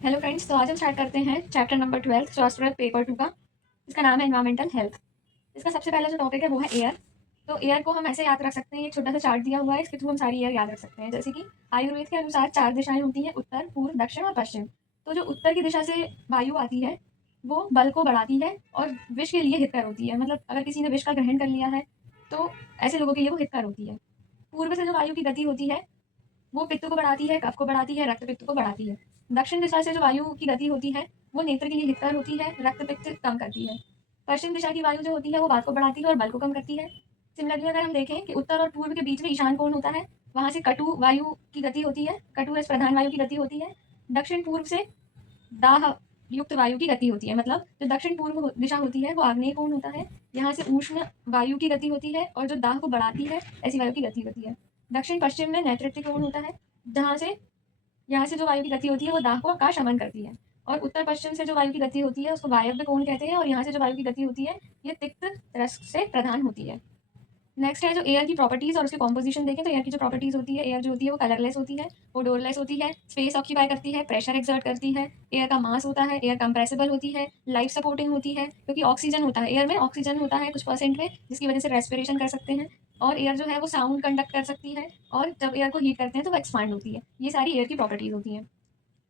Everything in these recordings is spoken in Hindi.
हेलो फ्रेंड्स, तो आज हम स्टार्ट करते हैं चैप्टर नंबर 12 स्वास्थ्य पेपर 2 का। इसका नाम है एनवायरमेंटल हेल्थ। इसका सबसे पहला जो टॉपिक है वो है एयर। तो एयर को हम ऐसे याद रख सकते हैं, एक छोटा सा चार्ट दिया हुआ है, इसके थ्रू हम सारी एयर याद रख सकते हैं। जैसे कि आयुर्वेद के अनुसार 4 दिशाएं होती हैं, उत्तर, पूर्व, दक्षिण और पश्चिम। तो जो उत्तर की दिशा से वायु आती है वो बल को बढ़ाती है और विष के लिए हितकर होती है। मतलब अगर किसी ने विष का ग्रहण कर लिया है तो ऐसे लोगों के लिए वो हितकर होती है। पूर्व से जो वायु की गति होती है वो पित्त को बढ़ाती है, कफ को बढ़ाती है, रक्त पित्त को बढ़ाती है। दक्षिण दिशा से जो वायु की गति होती है वो नेत्र के लिए हितकर होती है, रक्त पित्त कम करती है। पश्चिम दिशा की वायु जो होती है वो वात को बढ़ाती है और बल को कम करती है। सिमिलरली अगर हम देखें कि उत्तर और पूर्व के बीच में ईशान कोण होता है, वहां से कटु वायु की गति होती है, कटु रस प्रधान वायु की गति होती है। दक्षिण पूर्व से दाह युक्त वायु की गति होती है। मतलब जो दक्षिण पूर्व दिशा होती है वो आग्नेय कोण होता है, यहाँ से उष्ण वायु की गति होती है और जो दाह को बढ़ाती है ऐसी वायु की गति होती है। दक्षिण पश्चिम में नैऋत्य कोण होता है, जहाँ से यहाँ से जो वायु की गति होती है वो दाह को का शमन करती है। और उत्तर पश्चिम से जो वायु की गति होती है उसको वायव्य कोण कहते हैं, और यहाँ से जो वायु की गति होती है ये तिक्त रस से प्रधान होती है। नेक्स्ट है जो एयर की प्रॉपर्टीज और उसकी कॉम्पोजिशन देखें तो एयर की जो प्रॉपर्टीज होती है, एयर जो होती है वो कलरलेस होती है, ओडोरलेस होती है, स्पेस ऑक्यूपाई करती है, प्रेशर एक्सर्ट करती है, एयर का मास होता है, एयर कंप्रेसिबल होती है, लाइफ सपोर्टिंग होती है क्योंकि ऑक्सीजन होता है, एयर में ऑक्सीजन होता है कुछ परसेंट में जिसकी वजह से रेस्पिरेशन कर सकते हैं। और एयर जो है वो साउंड कंडक्ट कर सकती है, और जब एयर को हीट करते हैं तो वो एक्सपांड होती है। ये सारी एयर की प्रॉपर्टीज होती हैं।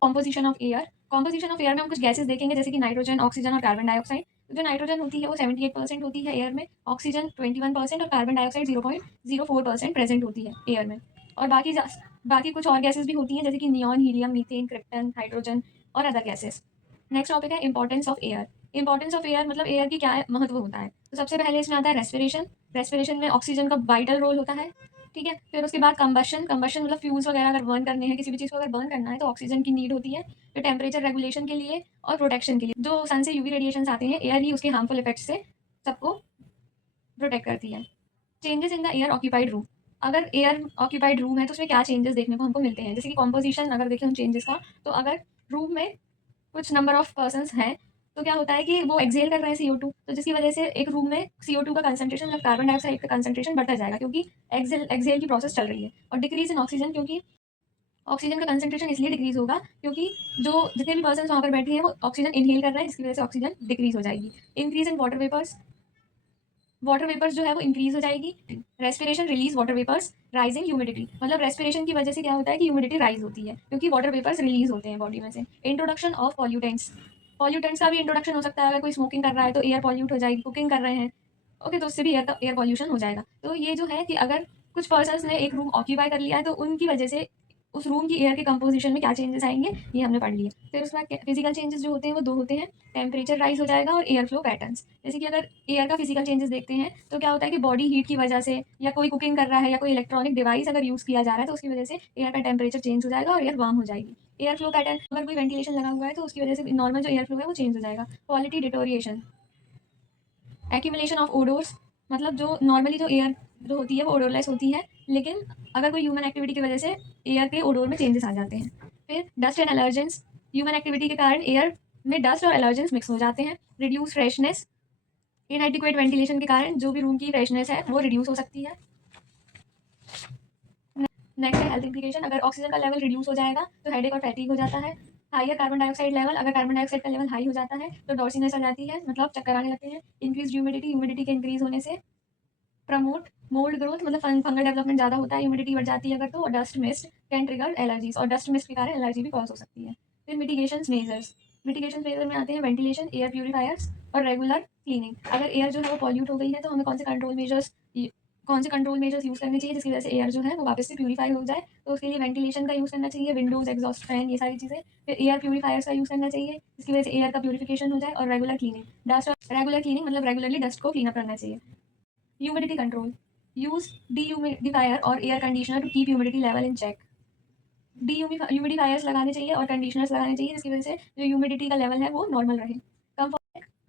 Composition of air, composition of air में हम कुछ गैसेस देखेंगे जैसे कि नाइट्रोजन, ऑक्सीजन और कार्बन डाइऑक्साइड। जो नाइट्रोजन होती है वो 78% होती है एयर में, ऑक्सीजन 21% और कार्बन डाइऑक्साइड 0.04% प्रेजेंट होती है एयर में। और बाकी कुछ और गैसेस भी होती हैं जैसे कि neon, helium, methane, krypton, hydrogen और अदर गैसेस। नेक्स्ट टॉपिक है importance of air. Importance of air मतलब एयर की क्या महत्व होता है। तो सबसे पहले इसमें आता है रेस्पिरेशन। रेस्पिरेशन में ऑक्सीजन का वाइटल रोल होता है, ठीक है। फिर उसके बाद कंबशन, कंबशन मतलब फ्यूल्स वगैरह अगर बर्न करने हैं, किसी भी चीज़ को अगर बर्न करना है तो ऑक्सीजन की नीड होती है। फिर टेम्परेचर रेगुलेशन के लिए और प्रोटेक्शन के लिए जो सन से यूवी रेडिएशन आते हैं, एयर ही उसके हार्मफुल इफेक्ट से सबको प्रोटेक्ट करती है। Changes in the air occupied room, अगर एयर ऑक्यूपाइड रूम है तो उसमें क्या चेंजेस देखने को हमको मिलते हैं। जैसे कि कॉम्पोजिशन अगर देखें हम चेंजेस का, तो अगर रूम में कुछ नंबर ऑफ पर्सन्स हैं तो क्या होता है कि वो एक्सेल कर रहे हैं CO2, तो जिसकी वजह से एक रूम में CO2 का कंसंट्रेशन मतलब कार्बन डाइऑक्साइड का कंसंट्रेशन बढ़ता जाएगा क्योंकि एक्सेल एक्सेल की प्रोसेस चल रही है। और डिक्रीज इन ऑक्सीजन, क्योंकि ऑक्सीजन का कंसंट्रेशन इसलिए डिक्रीज होगा क्योंकि जो जितने भी पर्सन वहाँ पर बैठे हैं वो ऑक्सीजन इनहेल कर रहे हैं, जिसकी वजह से ऑक्सीजन डिक्रीज हो जाएगी। Increase in water vapours, water vapours जो है वो इंक्रीज हो जाएगी। Respiration release water vapours, rising humidity, मतलब रेस्पिरेशन की वजह से क्या होता है कि ह्यूमिडिटी राइज होती है क्योंकि वाटर वेपर्स रिलीज होते हैं बॉडी में से। इंट्रोडक्शन ऑफ पॉल्यूटेंट्स, पॉल्यूटेंट्स का भी इंट्रोडक्शन हो सकता है। अगर कोई स्मोकिंग कर रहा है तो एयर पॉल्यूट हो जाएगी, कुकिंग कर रहे हैं ओके तो उससे भी एयर पॉल्यूशन हो जाएगा। तो ये जो है कि अगर कुछ पर्सन्स ने एक रूम ऑक्यूपाई कर लिया है तो उनकी वजह से उस रूम की एयर के कंपोजिशन में क्या चेंजेस आएंगे ये हमने पढ़ लिया। फिर उसके बाद फिजिकल चेंजेस जो होते हैं वो दो होते हैं, टेम्परेचर राइज हो जाएगा और एयर फ्लो पैटर्न्स। जैसे कि अगर एयर का फिजिकल चेंजेस देखते हैं तो क्या होता है कि बॉडी हीट की वजह से या कोई कुकिंग कर रहा है या कोई इलेक्ट्रॉनिक डिवाइस अगर यूज़ किया जा रहा है तो उसकी वजह से एयर का टेम्परेचर चेंज हो जाएगा और एयर वार्म हो जाएगी। एयर फ्लो पैटर्न, अगर कोई वेंटिलेशन लगा हुआ है तो उसकी वजह से नॉर्मल जो एयर फ्लो है वो चेंज हो जाएगा। क्वालिटी डिटोरिएशन, एक्यूमुलेशन ऑफ ओडोर्स, मतलब जो नॉर्मली जो एयर जो होती है वो ओडोरलेस होती है, लेकिन अगर कोई ह्यूमन एक्टिविटी की वजह से एयर के ओडोर में चेंजेस आ जाते हैं। फिर dust and allergens, human activity के कारण एयर में डस्ट और एलर्जेंस मिक्स हो जाते हैं। रिड्यूस फ्रेशनेस, इनएडिक्वेट वेंटिलेशन के कारण जो भी रूम की फ्रेशनेस है वो रिड्यूस हो सकती है। नेक्स्ट है हेल्थ इंप्लीकेशन, अगर ऑक्सीजन का लेवल रिड्यूस हो जाएगा तो हेडेक और फैटीग हो जाता है। हाइयर कार्बन डाइऑक्साइड लेवल, अगर कार्बन डाइऑक्साइड का लेवल हाई हो जाता है तो डॉर्सीनेस आ जाती है, मतलब चक्कर आने लगते हैं। इंक्रीज ह्यूमिडिटी, ह्यूमिडिटी के इंक्रीज होने से प्रमोट मोल्ड ग्रोथ, मतलब फंगल डेवलपमेंट ज़्यादा होता है, ह्यूमिडिटी बढ़ जाती है अगर तो। और dust mist can trigger allergies, और डस्ट मिस्ट के कारण एलर्जी भी कॉज हो सकती है। फिर मिटिगेशन मेजर्स, मिटिगेशन मेजर में आते हैं वेंटिलेशन, एयर प्यूरिफायर्स और रेगुलर क्लीनिंग। अगर एयर जो है वो पॉल्यूट हो गई है तो हमें कौन से कंट्रोल मेजर्स यूज़ करने चाहिए जिसकी वजह से एयर जो है वो वापस से प्यूरीफाई हो जाए। तो उसके लिए वेंटिलेशन का यूज़ करना चाहिए, विंडोज, एग्जॉस्ट फैन, ये सारी चीज़ें। फिर एयर प्यूरीफायर्स का यूज़ करना चाहिए जिसकी वजह से एयर का प्यूरिफिकेशन हो जाए। और regular cleaning, dust regular cleaning मतलब रेगुलरली डस्ट को क्लीन अप करना चाहिए। ह्यूमिडिटी कंट्रोल, यूज dehumidifier और air conditioner to keep humidity level in check. Humidifiers लगाने चाहिए और कंडीशनर्स लगाने चाहिए जिसकी वजह से जो ह्यूमिडिटी का लेवल है वो नॉर्मल रहे।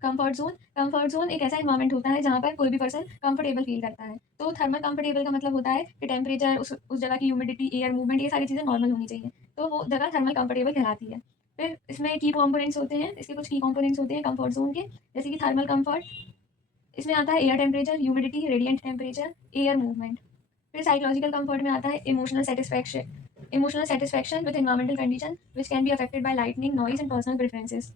कंफर्ट जोन, कंफर्ट जोन एक ऐसा इन्वायरमेंट होता है जहाँ पर कोई भी पर्सन कंफर्टेबल फील करता है। तो थर्मल कंफर्टेबल का मतलब होता है कि टेम्परेचर, उस जगह की ह्यूमिडिटी, एयर मूवमेंट, ये सारी चीज़ें नॉर्मल होनी चाहिए, तो वो जगह थर्मल कंफर्टेबल कहलाती है। फिर इसमें की कॉम्पोनेंट्स होते हैं, इसके कुछ की कॉम्पोनेंट्स होते हैं कंफर्ट जोन के, जैसे कि थर्मल कंफर्ट, इसमें आता है air temperature, humidity, radiant temperature, air movement. फिर साइकोलॉजिकल कंफर्ट में आता है emotional satisfaction, Emotional satisfaction with environmental condition which can be affected by lightning, noise and personal preferences.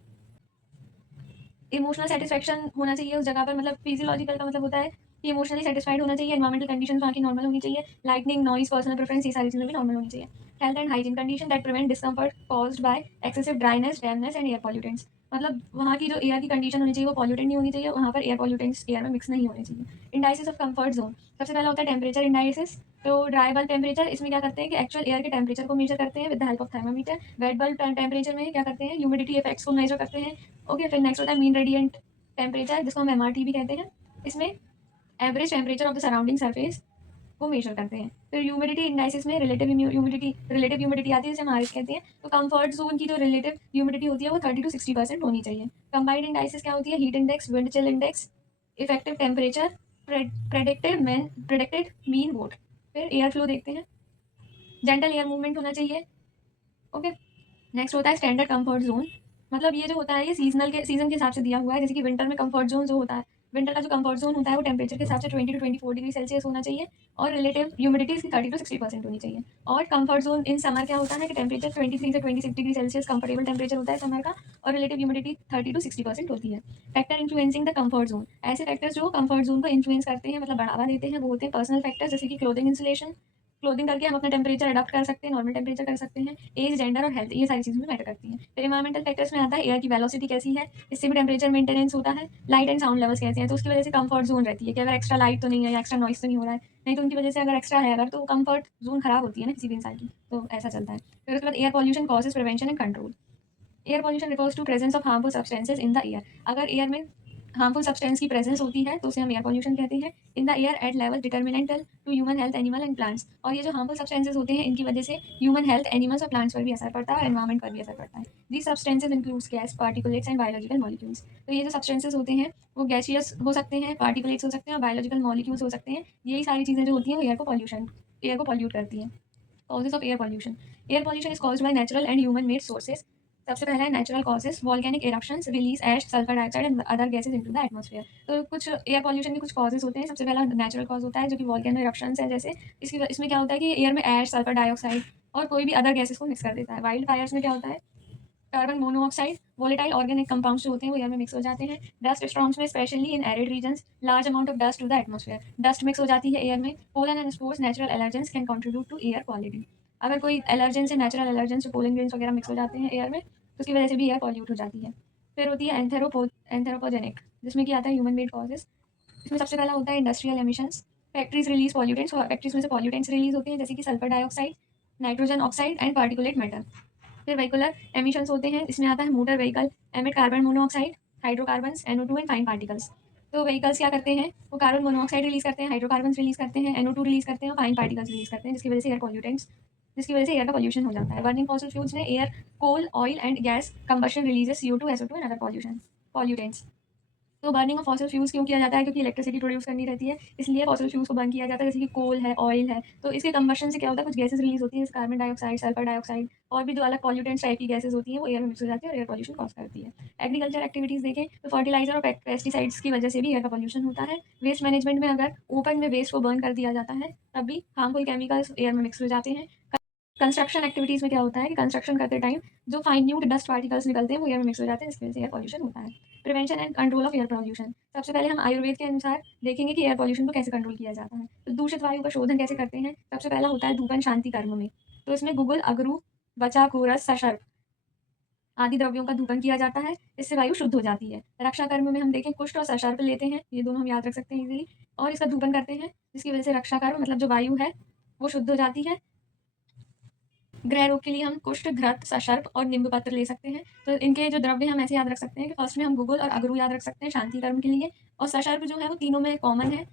Emotional satisfaction होना चाहिए उस जगह पर, मतलब फिजियोलॉजिकल का मतलब होता है कि इमोशनली सेटिस्फाइड होना चाहिए, एनवायरमेंटल कंडीशंस वहाँ की नॉर्मल होनी चाहिए, लाइटनिंग, नॉइस, पर्सनल प्रेफरेंस, ये सारी चीज़ें भी नॉर्मल होनी चाहिए। Health and hygiene condition that prevent discomfort caused by excessive dryness, dampness and air pollutants. मतलब वहाँ की जो एयर की कंडीशन होनी चाहिए वो पॉल्यूटेंट नहीं होनी चाहिए, वहाँ पर एयर पॉल्यूटेंट्स एयर में मिक्स नहीं होने चाहिए। इंडाइसिस ऑफ कंफर्ट जोन, सबसे पहला होता है टेम्परेचर इंडाइसिस। तो ड्राई बल्ब टेम्परेचर, इसमें क्या करते हैं कि एक्चुअल एयर के टेम्परेचर को मेजर करते हैं with the help of thermometer. Wet bulb temperature में क्या करते हैं, ह्यूमिडिटी इफेक्ट्स को मेजर करते हैं। ओके, फिर नेक्स्ट होता है मीन रेडिएंट टेम्परेचर, जिसको हम एमआरटी भी कहते हैं। इसमें average temperature of the surrounding surface को मेजर करते हैं। फिर ह्यूमिडिटी इंडाइसिस में रिलेटिव ह्यूमिडिटी आती है, जिसे हम आरएच कहते हैं। तो कंफर्ट जोन की जो रिलेटिव ह्यूमिडिटी होती है वो 30 to 60% होनी चाहिए। कंबाइंड इंडाइसिस क्या होती है, heat index, wind chill index, effective temperature, predicted mean vote. फिर एयर फ्लो देखते हैं, जेंटल एयर मूवमेंट होना चाहिए। ओके, नेक्स्ट होता है स्टैंडर्ड कंफर्ट जोन। मतलब ये जो होता है ये सीजन के हिसाब से दिया हुआ है। जैसे कि विंटर में कंफर्ट जोन जो होता है, विंटर का जो कंफर्ट जोन होता है वो टेम्परेचर के हिसाब से 20 to 24 डिग्री सेल्सियस होना चाहिए और रिलेटिव ह्यूमिडिटी इसकी 30 to 60% होनी चाहिए। और कंफर्ट जोन इन समर क्या होता है कि टेम्परेचर 23 से 26 डिग्री सेल्सियस कंफर्टेबल टेम्परेचर होता है समर का, और रिलेटिव ह्यूमिडिटी 30 to 60% होती है। Factor influencing the comfort zone, ऐसे फैक्टर्स जो कंफर्ट जोन को इन्फ्लुएंस करते हैं, मतलब बढ़ावा देते हैं, वो होते हैं पर्सनल फैक्टर्स, जैसे कि क्लोथिंग इंसुलेशन, क्लोथिंग करके हम अपना टेम्परेचर अडॉप्ट कर सकते हैं, नॉर्मल टेम्परेचर कर सकते हैं। एज, जेंडर और हेल्थ, ये सारी चीज़ें भी मैटर करती हैं। फिर एनवायरमेंटल फैक्टर्स में आता है एयर की वेलोसिटी कैसी है, इससे भी टेम्परेचर मेंटेनेंस होता है। लाइट एंड साउंड लेवल्स कैसे हैं, तो उसकी वजह से कंफर्ट जोन रहती है कि अगर एक्स्ट्रा लाइट तो नहीं है या एक्स्ट्रा नॉइस तो नहीं हो रहा है, नहीं तो उनकी वजह से अगर एक्स्ट्रा है अगर, तो कंफर्ट जोन खराब होती है ना किसी भी इंसान की, तो ऐसा चलता है। फिर उसके बाद air pollution causes prevention and control. Air pollution refers to presence of harmful substances in the air. अगर एयर में हार्मफुल सब्सटेंस की प्रेजेंस होती है तो उसे हम एयर पॉल्यूशन कहते हैं। In the air at level detrimental to human health, animal and plants. और ये जो हार्मफुल सब्सटेंसेज होते हैं इनकी वजह से ह्यूमन हेल्थ, एनिमल्स और प्लांट्स पर भी असर पड़ता है और एनवायरमेंट पर भी असर पड़ता है। These substances includes gas, particulates and biological molecules. तो ये जो सब्सटेंसेज होते हैं वो गैसियस हो सकते हैं, पार्टिकुलेट्स हो सकते हैं और बायोलॉजिकल मॉलिक्यूल्स हो सकते हैं। यही सारी चीज़ें जो होती हैं वो एयर को पॉल्यूट करती हैं। Causes of air pollution, air pollution is caused by natural and human made sources. सबसे पहला है natural causes, volcanic eruptions release ash, sulphur dioxide and other gases into the atmosphere. तो कुछ एयर पॉल्यूशन के कुछ कॉजेज होते हैं। सबसे पहला नेचुरल कॉज होता है जो कि वॉल्केनो इरप्शंस है, जैसे इसमें क्या होता है कि एयर में एश, सल्फर डाइऑक्साइड और कोई भी अदर गैसेज को मिक्स कर देता है। वाइल्ड फायर्स में क्या होता है, carbon monoxide, volatile organic compounds जो होते हैं वो एयर में मिक्स हो जाते हैं। डस्ट स्टॉर्म्स में specially in arid regions large amount of dust to the atmosphere, dust mix हो जाती है एयर में। Pollen and spores natural allergens can contribute to air quality. अगर कोई एलर्जेंस है, नेचुरल एलर्जेंस, पोलन ग्रेन्स वगैरह मिक्स हो जाते हैं एयर में तो उसकी वजह से भी एयर पॉल्यूट हो जाती है। फिर होती है एंथेरोपोजेनिक, जिसमें कि आता है ह्यूमन मेड कॉजेज। इसमें सबसे पहला होता है industrial emissions, factories release pollutants, factories में से पॉल्यूटेंट्स रिलीज होते हैं जैसे कि sulphur dioxide, nitrogen oxide and particulate matter. फिर व्हीकुलर एमिशंस होते हैं, इसमें आता है motor vehicle emit carbon monoxide, hydrocarbons, NO2 and fine particles. तो व्हीकल्स क्या करते हैं, वो कार्बन मोनोऑक्साइड रिलीज करते हैं, हाइड्रोकार्बन्स रिलीज करते हैं, NO2 रिलीज करते हैं और फाइन पार्टिकल्स रिलीज करते हैं, जिसकी वजह से एयर का पॉल्यूशन हो जाता है। बर्निंग फॉसिल फ्यूल्स में air, coal, oil and gas combustion releases CO2, SO2 and other pollutants. तो बर्निंग ऑफ फॉसिल फ्यूल्स क्यों किया जाता है, क्योंकि इलेक्ट्रिसिटी प्रोड्यूस करनी रहती है, इसलिए फॉसिल फ्यूल्स को बर्न किया जाता है, जैसे कि कोल है, ऑयल है। तो इसके कंबशन से क्या होता है, कुछ गैसेज रिलीज होती है, कार्बन डाइऑक्साइड, सल्फर डाइऑक्साइड और भी जो अलग पॉल्यूटेंट्स टाइप की गैसेज होती हैं वो एयर में मिक्स हो जाती है और एयर पॉल्यूशन कॉज करती है। एग्रीकल्चर एक्टिविटीज़ देखें तो फर्टिलाइजर और पेस्टिसाइड्स की वजह से भी एयर का पॉल्यूशन होता है। वेस्ट मैनेजमेंट में अगर ओपन में वेस्ट को बर्न कर दिया जाता है तब भी हार्मफुल केमिकल्स एयर में मिक्स हो जाते हैं। कंस्ट्रक्शन एक्टिविटीज़ में क्या होता है कि कंस्ट्रक्शन करते टाइम जो फाइन्यूट डस्ट पार्टिकल्स निकलते हैं वो एयर में मिक्स हो जाते हैं, जिसकी वजह से एयर पॉल्यूशन होता है। Prevention and control of air pollution, सबसे पहले हम आयुर्वेद के अनुसार देखेंगे कि एयर पॉल्यूशन को कैसे कंट्रोल किया जाता है। तो दूषित वायु का शोधन कैसे करते हैं, सबसे पहला होता है धूपन शांति कर्म में। तो इसमें गुगुल, अगरू, बचा, कोरस, सशर्प आदि द्रव्यों का धूपन किया जाता है, इससे वायु शुद्ध हो जाती है। रक्षा कर्म में हम देखें कुष्ठ और सशर्प लेते हैं, ये दोनों हम याद रख सकते हैं इजीली, और इसका धूपन करते हैं, जिसकी वजह से रक्षा कर्म मतलब जो वायु है वो शुद्ध हो जाती है। गृह रोग के लिए हम कुष्ठ, घृत, सशर्प और नींबू पत्र ले सकते हैं। तो इनके जो द्रव्य हम ऐसे याद रख सकते हैं कि फर्स्ट में हम गुगुल और अगरू याद रख सकते हैं शांति कर्म के लिए, और सशर्प जो है वो तीनों में कॉमन है।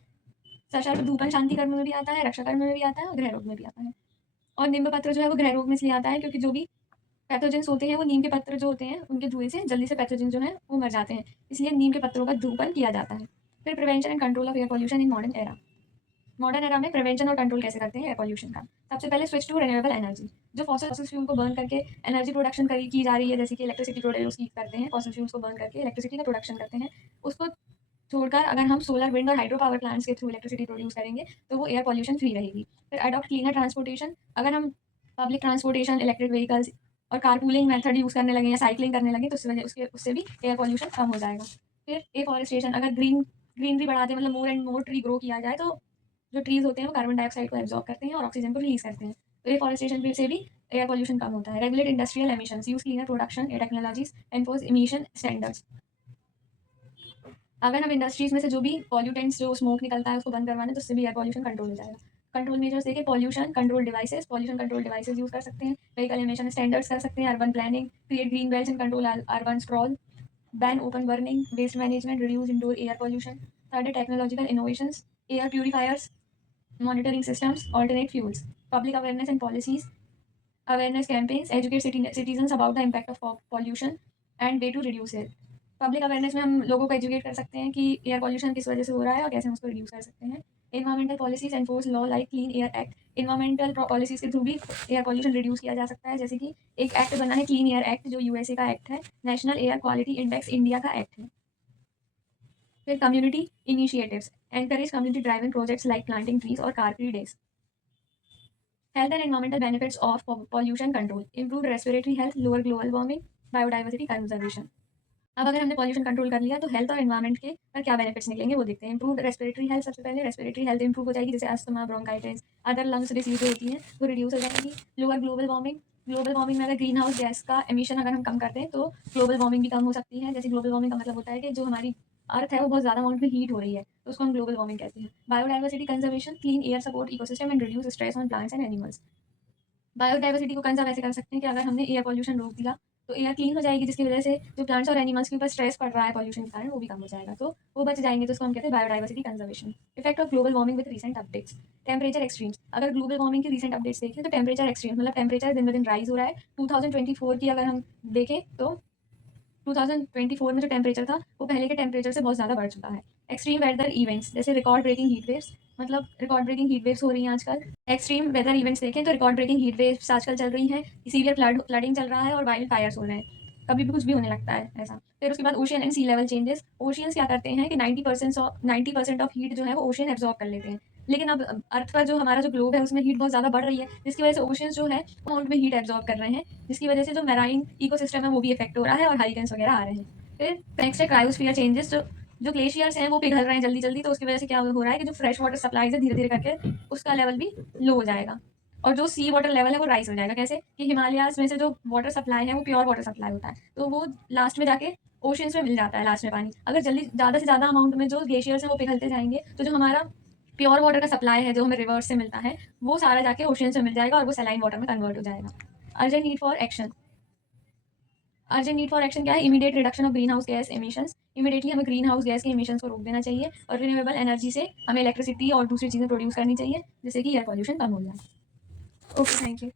सशर्प धूपन शांति कर्म में भी आता है, रक्षा कर्म में भी आता है और गृह रोग में भी आता है। और नींबू पत्र जो है वो गृह रोग में इसलिए आता है क्योंकि जो भी पैथोजेंस होते हैं वो नीम के पत्र जो होते हैं उनके धुएं से जल्दी से पैथोजेन जो है वो मर जाते हैं, इसलिए नीम के पत्रों का धूपन किया जाता है। फिर prevention and control of air pollution in modern era, modern era में प्रिवेंशन और कंट्रोल कैसे करते हैं एयर पॉल्यूशन का। सबसे पहले स्विच टू रिन्यूएबल एनर्जी, जो फॉसिल फ्यूल को बर्न करके एनर्जी प्रोडक्शन की जा रही है, जैसे कि इलेक्ट्रिसिटी प्रोड्यूस की करते हैं, फॉसिल फ्यूल्स को बर्न करके इलेक्ट्रिसिटी का प्रोडक्शन करते हैं, उसको छोड़कर अगर हम सोलर, विंड और हाइड्रो पावर प्लांट्स के थ्रू इलेक्ट्रिसिटी प्रोड्यूस करेंगे तो वो एयर पॉल्यूशन फ्री रहेगी। फिर अडॉप्ट क्लीनर ट्रांसपोर्टेशन, अगर हम पब्लिक ट्रांसपोर्टेशन, इलेक्ट्रिक व्हीकल्स और कारपूलिंग मेथड यूज़ करने लगे या साइकिलिंग करने लगे तो उस वजह उससे भी एयर पॉल्यूशन कम हो जाएगा। फिर एफॉरेस्टेशन, अगर ग्रीनरी बढ़ा दें, मतलब more and more tree grow किया जाए तो जो ट्रीज़ होते हैं वो कार्बन डाइऑक्साइड को एब्जॉर्ब करते हैं और ऑक्सीजन को रिलीज़ करते हैं। तो एफॉरेस्टेशन से भी एयर पॉल्यूशन कम होता है। Regulate industrial emissions, use cleaner production, air technologies, enforce emission standards. अगर हम इंडस्ट्रीज़ में से जो भी पॉल्यूटेंट्स जो स्मोक निकलता है उसको बंद करवाने तो उससे भी एयर पॉल्यूशन कंट्रोल हो जाएगा। कंट्रोल मेजर्स देखिए, पॉल्यूशन कंट्रोल डिवाइसेस यूज़ कर सकते हैं, व्हीकल एमिशन स्टैंडर्ड्स कर सकते हैं, urban planning, create green belts and control urban sprawl, ban open burning, waste management, reduce indoor air pollution. Third है technological innovations, air purifiers, monitoring systems, alternate fuels, public awareness and policies, awareness campaigns, educate citizens about the impact of pollution and way to reduce it. Public awareness में हम लोगों को एजुकेट कर सकते हैं कि एयर पॉल्यूशन किस वजह से हो रहा है और कैसे हम उसको रिड्यूस कर सकते हैं। Environmental policies enforce law like clean air act, environmental policies के थ्रू भी एयर पॉल्यूशन रिड्यूस किया जा सकता है। जैसे कि एक एक्ट बना है क्लीन एयर एक्ट जो यूएसए का एक्ट है, national air quality index India का एक्ट है। फिर community initiatives, encourage community driven projects like planting trees और car free days. Health and environmental benefits of pollution control, improve respiratory health, lower global warming, biodiversity conservation. अब अगर हमने पॉल्यूशन कंट्रोल कर लिया तो हेल्थ और एनवायरमेंट के पर क्या बेनिफिट्स निकलेंगे वो देखते हैं। इंप्रूव रेस्पिरेटरी हेल्थ, सबसे पहले रेस्पिरेटरी हेल्थ इंप्रूव हो जाएगी, जैसे asthma, bronchitis, other lungs disease जो होती हैं वो रिड्यूस हो जाएंगी। लोअर ग्लोबल वार्मिंग में अगर ग्रीन हाउस गैस का एमिशन अगर हम कम करते हैं तो ग्लोबल वार्मिंग भी कम हो सकती है। जैसे ग्लोबल वार्मिंग का मतलब होता है कि जो हमारी अर्थ है वो बहुत ज़्यादा अमाउंट में हीट हो रही है तो उसको हम ग्लोबल वार्मिंग कहते हैं। Biodiversity conservation, clean air support ecosystem and reduce stress on plants and animals. Biodiversity को कंजर्व ऐसे कर सकते हैं कि अगर हमने एयर पॉल्यूशन रोक दिया तो एयर क्लीन हो जाएगी, जिसकी वजह से जो प्लांट्स और एनिमल्स के ऊपर स्ट्रेस पड़ रहा है पॉल्यूशन के कारण वो भी कम हो जाएगा, तो वो बच जाएंगे। तो उसको हम कहते हैं biodiversity conservation. Effect of global warming with recent updates, temperature extremes, अगर ग्लोबल वार्मिंग की रीसेंट अपडेट्स देखें तो टेम्परेचर एक्सट्रीम मतलब टेम्परेचर दिन ब दिन राइज हो रहा है। 2024 की अगर हम देखें तो 2024 में जो टेम्परेचर था वो पहले के टेम्परेचर से बहुत ज़्यादा बढ़ चुका है। एक्सट्रीम वेदर इवेंट्स, जैसे रिकॉर्ड ब्रेकिंग हीट वेव्स, मतलब रिकॉर्ड ब्रेकिंग हीट वेव्स हो रही हैं आजकल। एक्सट्रीम वेदर इवेंट्स देखें तो रिकॉर्ड ब्रेकिंग हीट वेव्स आजकल चल रही हैं, सीवियर फ्लडिंग चल रहा है और वाइल्ड फायर्स हो रहे हैं, कभी भी कुछ भी होने लगता है ऐसा। फिर उसके बाद ocean and sea level changes, oceans क्या करते हैं कि 90% ऑफ हीट जो है वो ओशियन एब्जॉर्ब कर लेते हैं, लेकिन अब अर्थ पर जो हमारा जो ग्लोब है उसमें हीट बहुत ज़्यादा बढ़ रही है, जिसकी वजह से ओशियंस जो है वो अमाउंट में हीट एब्जॉर्ब कर रहे हैं, जिसकी वजह से जो मैराइन इकोसिस्टम है वो भी इफेक्ट हो रहा है और हरिकेन्स वगैरह आ रहे हैं। फिर नेक्स्ट है क्रायोस्फीयर चेंजेस, जो ग्लेशियर्स हैं वो पिघल रहे हैं जल्दी जल्दी, तो उसकी वजह से क्या हो रहा है कि जो फ्रेश वाटर सप्लाईज है धीरे धीरे करके उसका लेवल भी लो हो जाएगा और जो सी वाटर लेवल है वो राइज हो जाएगा। कैसे कि हिमालयाज में से जो वाटर सप्लाई है वो प्योर वाटर सप्लाई होता है, तो वो लास्ट में जाके ओशंस में मिल जाता है लास्ट में पानी। अगर जल्दी ज़्यादा से ज़्यादा अमाउंट में जो ग्लेशियर्स हैं वो पिघलते जाएंगे तो जो हमारा प्योर वाटर का सप्लाई है जो हमें रिवर्स से मिलता है वो सारा जाके ओशंस में मिल जाएगा और वो सलाइन वाटर में कन्वर्ट हो जाएगा। अर्जेंट नीड फॉर एक्शन, क्या है? Immediate reduction of green house gas emissions, immediately हमें ग्रीन हाउस गैस के एमिशंस को रोक देना चाहिए और रिन्यूएबल एनर्जी से हमें इलेक्ट्रिसिटी और दूसरी चीज़ें प्रोड्यूस करनी चाहिए जिससे कि एयर पॉल्यूशन कम हो जाए। Okay, thank you.